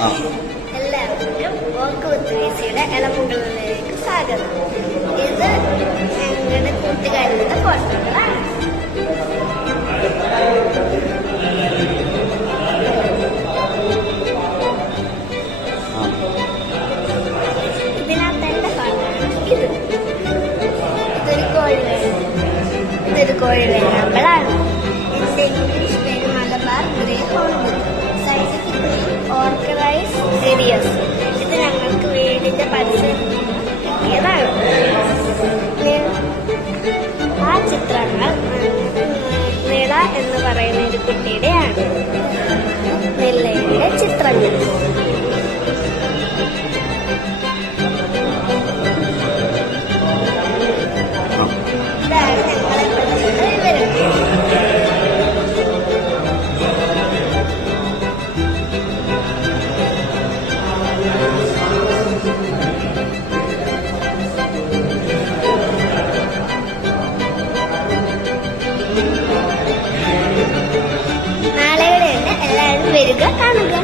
എല്ലാവർക്കും ഓർക്കുത്ത് വീസിയുടെ ഇളമുകളിലേക്ക് സ്വാഗതം. ഇത് ഞങ്ങളുടെ കൂട്ടുകാരുടെ ഫോട്ടോകളാണ്. ഇതിനകത്ത് എന്റെ ഇത് ഇതൊരു കോഴി വേണം ഇതൊരു കോഴി വേണാമ്പളാണ് എന്ന് പറയുന്ന ഒരു കുട്ടിയുടെയാണ് നെല്ലയുടെ ചിത്രങ്ങൾ. ആ ഇതാണ് വരിക കാണുക